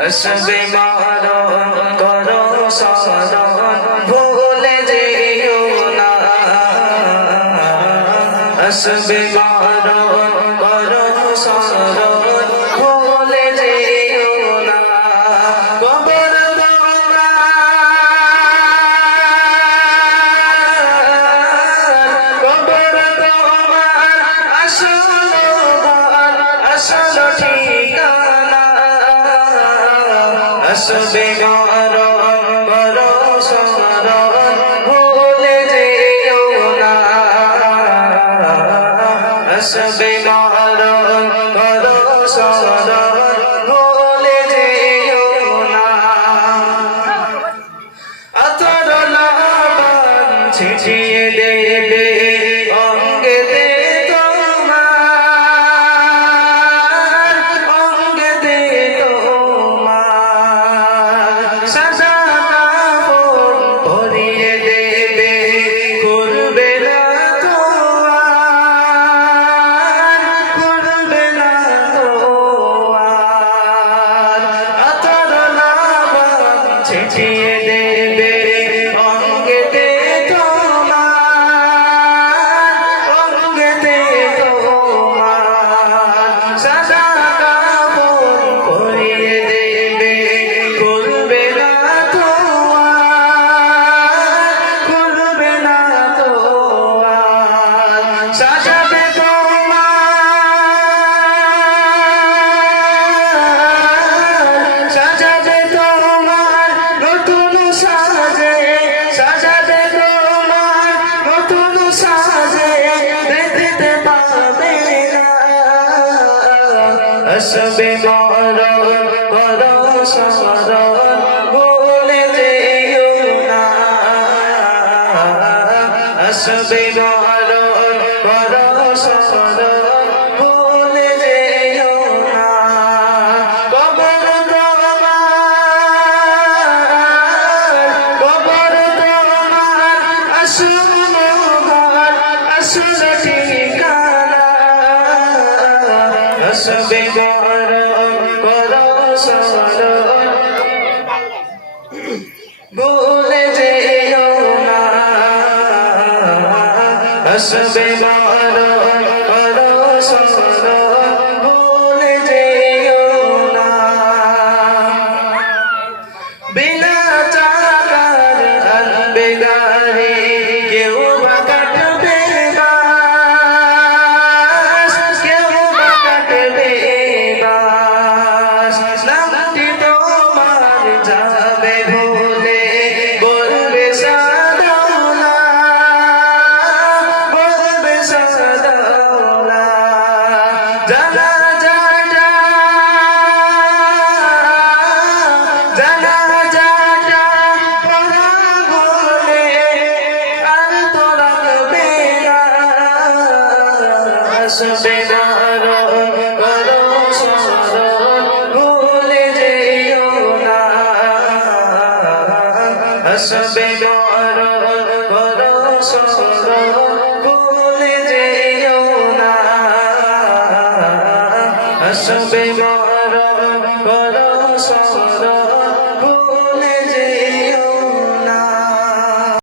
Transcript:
আসবে মারণ করো সারণ ভুলে যেও না। আসবে মারণ করো সারণ আসবে মরণ মরণ স্মরণ ভুলে যেও না। আসবে মরণ মরণ স্মরণ ভুলে যেও না। আতর লাবান ছিটিয়ে দেবে Tchau, tchau! আসবে মরণ করো স্মরণ ভুলে যেও না। মরণ ভুলে যেও না। আসবে মারো মারো স্মরণ ভুলে যেও না। বিনা চাকার আনবে গাড়ি আসবে